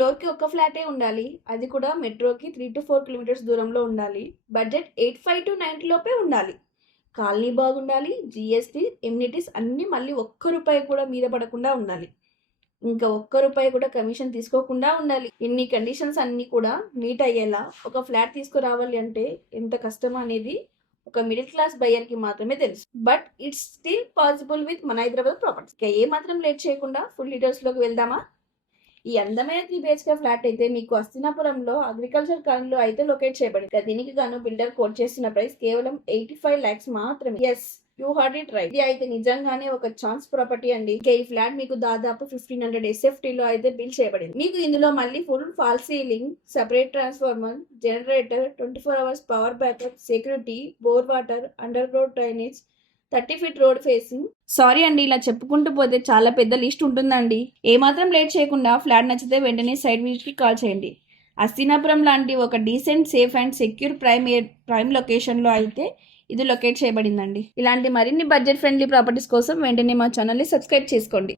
ఫ్లోర్కి ఒక ఫ్లాటే ఉండాలి, అది కూడా మెట్రోకి 3 to 4 కిలోమీటర్స్ దూరంలో ఉండాలి. బడ్జెట్ 85 to 90 లోపే ఉండాలి. కాలనీ బాగుండాలి, జిఎస్టీ ఎమ్యూనిటీస్ అన్నీ మళ్ళీ ఒక్క రూపాయి కూడా మీద పడకుండా ఉండాలి. ఇంకా ఒక్క రూపాయి కూడా కమిషన్ తీసుకోకుండా ఉండాలి. ఇన్ని కండిషన్స్ అన్నీ కూడా మీట్ అయ్యేలా ఒక ఫ్లాట్ తీసుకురావాలి అంటే ఎంత కష్టం అనేది ఒక మిడిల్ క్లాస్ బయ్యర్కి మాత్రమే తెలుసు. But it's still possible with మన హైదరాబాద్ ప్రాపర్టీస్. ఇంకా ఏ మాత్రం లేట్ చేయకుండా ఫుల్ డీటెయిల్స్లోకి వెళ్దామా? ఈ అందమైన 3 BHK ఫ్లాట్ అయితే మీకు హస్తినాపురంలో అగ్రికల్చర్ కాలనీలో అయితే లొకేట్ చేయబడింది. దీనికి గాను బిల్డర్ కోట్ చేస్తున్న ప్రైస్ కేవలం 85 lakhs మాత్రమే. Yes, you heard it right. ఇది అయితే నిజంగానే ఒక ఛాన్స్ ప్రాపర్టీ అండి. ఈ ఫ్లాట్ మీకు దాదాపు 1500 SFT లో అయితే బిల్ చేయబడింది. మీకు ఇందులో మళ్ళీ full fall ceiling, separate transformer, generator, 24 hours power backup, security, bore water, under ground drainage, 30 feet road facing. Sorry అండి, ఇలా చెప్పుకుంటూ పోతే చాలా పెద్ద లిస్ట్ ఉంటుందండి. ఏమాత్రం లేట్ చేయకుండా ఫ్లాట్ నచ్చితే వెంటనే సైట్ విజిట్కి కాల్ చేయండి. హస్తినాపురం లాంటి ఒక decent, safe and secure prime లొకేషన్లో అయితే ఇది లొకేట్ చేయబడిందండి. ఇలాంటి మరిన్ని బడ్జెట్ ఫ్రెండ్లీ ప్రాపర్టీస్ కోసం వెంటనే మా ఛానల్ని సబ్స్క్రైబ్ చేసుకోండి.